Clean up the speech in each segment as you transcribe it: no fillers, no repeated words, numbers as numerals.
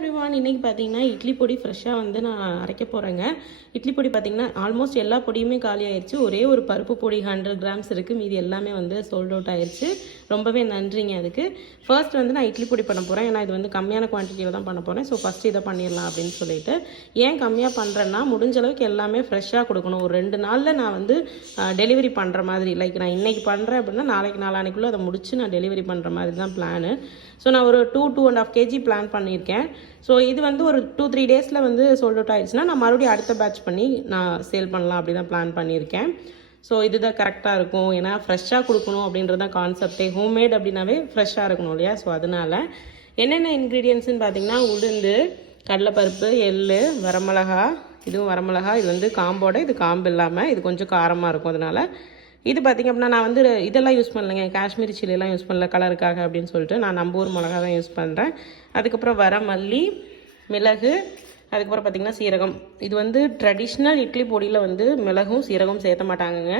Everyone, இன்றைக்கி பார்த்தீங்கன்னா இட்லி பொடி ஃப்ரெஷ்ஷாக வந்து நான் அரைக்க போகிறேங்க. இட்லி பொடி பார்த்தீங்கன்னா ஆல்மோஸ்ட் எல்லா பொடியுமே காலி ஆயிடுச்சு. ஒரே ஒரு பருப்பு பொடி 100 கிராம்ஸ் இருக்குது. மீதி எல்லாமே வந்து சோல்ட் அவுட் ஆயிடுச்சு. ரொம்பவே நன்றிங்க அதுக்கு. ஃபர்ஸ்ட் வந்து நான் இட்லி பொடி பண்ண போகிறேன். ஏன்னா இது வந்து கம்மியான குவான்டிட்டியில் தான் பண்ண போகிறேன். ஸோ ஃபஸ்ட்டு இதை பண்ணிடலாம் அப்படின்னு சொல்லிட்டு. ஏன் கம்மியாக பண்ணுறேன்னா, முடிஞ்ச அளவுக்கு எல்லாமே ஃப்ரெஷ்ஷாக கொடுக்கணும். ஒரு 2 நாளில் நான் வந்து டெலிவரி பண்ணுற மாதிரி, லைக் நான் இன்றைக்கி பண்ணுறேன் அப்படின்னா நாளைக்கு நாளானிக்குள்ளே அதை முடித்து நான் டெலிவரி பண்ணுற மாதிரி தான் பிளானு. ஸோ நான் ஒரு 2.5 kg பிளான் பண்ணியிருக்கேன். ஸோ இது வந்து ஒரு 2-3 டேஸில் வந்து சோல்ட் அவுட் ஆகிடுச்சுன்னா நான் மறுபடியும் அடுத்த பேட்ச் பண்ணி நான் சேல் பண்ணலாம் அப்படி தான் பிளான் பண்ணியிருக்கேன். ஸோ இதுதான் கரெக்டாக இருக்கும். ஏன்னா ஃப்ரெஷ்ஷாக கொடுக்கணும் அப்படின்றது தான் கான்செப்டே. ஹோம்மேட் அப்படின்னாவே ஃப்ரெஷ்ஷாக இருக்கணும் இல்லையா? ஸோ அதனால் என்னென்ன இன்க்ரீடியன்ட்ஸ்னு பார்த்தீங்கன்னா, உளுந்து, கடலைப்பருப்பு, எள், வரமிளகா. இதுவும் வரமிளகா. இது வந்து காம்போட, இது காம்பு இல்லாமல், இது கொஞ்சம் காரமாக இருக்கும். அதனால் இது பார்த்திங்க அப்படின்னா நான் வந்து இதெல்லாம் யூஸ் பண்ணலைங்க. காஷ்மீரி சில்லிலாம் யூஸ் பண்ணல கலருக்காக அப்படின்னு சொல்லிட்டு நான் நம்ம ஊர் மிளகா தான் யூஸ் பண்ணுறேன். அதுக்கப்புறம் வரமல்லி, மிளகு, அதுக்கப்புறம் பார்த்திங்கன்னா சீரகம். இது வந்து ட்ரெடிஷ்னல் இட்லி பொடியில் வந்து மிளகும் சீரகம் சேர்த்த மாட்டாங்கங்க.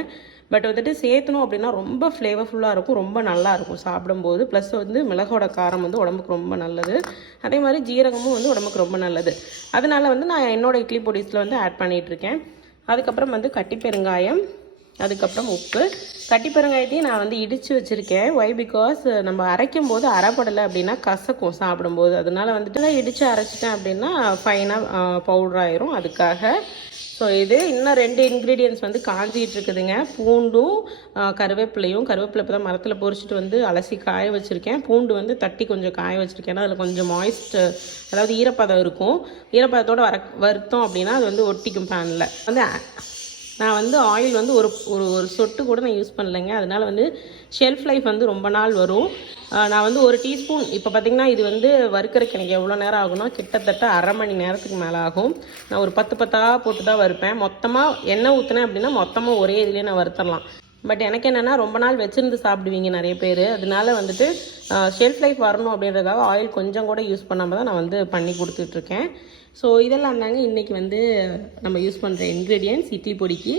பட் வந்துட்டு சேர்த்தணும் அப்படின்னா ரொம்ப ஃப்ளேவர்ஃபுல்லாக இருக்கும், ரொம்ப நல்லாயிருக்கும் சாப்பிடும்போது. ப்ளஸ் வந்து மிளகோட காரம் வந்து உடம்புக்கு ரொம்ப நல்லது. அதே மாதிரி ஜீரகமும் வந்து உடம்புக்கு ரொம்ப நல்லது. அதனால் வந்து நான் என்னோடய இட்லி பொடிஸில் வந்து ஆட் பண்ணிகிட்ருக்கேன். அதுக்கப்புறம் வந்து கட்டி பெருங்காயம், அதுக்கப்புறம் உப்பு. கட்டி பெருங்காயத்தையும் நான் வந்து இடித்து வச்சுருக்கேன். ஒய் பிகாஸ் நம்ம அரைக்கும் போது அரைப்படலை அப்படின்னா கசக்கும் சாப்பிடும்போது. அதனால் வந்துட்டு இடித்து அரைச்சிட்டேன் அப்படின்னா ஃபைனாக பவுடர் ஆயிரும். அதுக்காக ஸோ இது இன்னும் 2 இன்க்ரீடியன்ட்ஸ் வந்து காஞ்சிகிட்டு இருக்குதுங்க. பூண்டும் கருவேப்பிலையும். கருவேப்பிலை இப்போ தான் மரத்தில் பொரிச்சிட்டு வந்து அலசி காய வச்சுருக்கேன். பூண்டு வந்து தட்டி கொஞ்சம் காய வச்சுருக்கேன். ஏன்னா அதில் கொஞ்சம் மாய்ஸ்ட், அதாவது ஈரப்பதம் இருக்கும். ஈரப்பதத்தோடு வறுத்தோம் அப்படின்னா அது வந்து ஒட்டிக்கும் பேனில். வந்து நான் வந்து ஆயில் வந்து ஒரு ஒரு சொட்டு கூட நான் யூஸ் பண்ணலைங்க. அதனால் வந்து ஷெல்ஃப் லைஃப் வந்து ரொம்ப நாள் வரும். நான் வந்து 1 டீஸ்பூன், இப்போ பார்த்திங்கன்னா இது வந்து வறுக்கிறதுக்கு எனக்கு எவ்வளோ நேரம் ஆகும்னா கிட்டத்தட்ட அரை மணி நேரத்துக்கு மேலே ஆகும். நான் ஒரு 10 போட்டு தான் வறுப்பேன். மொத்தமாக எண்ணெய் ஊற்றினேன் அப்படின்னா மொத்தமாக ஒரே இதுலேயே நான் வறுத்தரலாம். பட் எனக்கு என்னென்னா ரொம்ப நாள் வச்சுருந்து சாப்பிடுவீங்க நிறைய பேர். அதனால வந்துட்டு ஷெல்ஃப் லைஃப் வரணும் அப்படின்றதுக்காக ஆயில் கொஞ்சம் கூட யூஸ் பண்ணாமல் தான் நான் வந்து பண்ணி கொடுத்துட்ருக்கேன். ஸோ இதெல்லாம் தாங்க இன்றைக்கி வந்து நம்ம யூஸ் பண்ணுற இன்க்ரீடியன்ட்ஸ் இட்லி பொடிக்கு.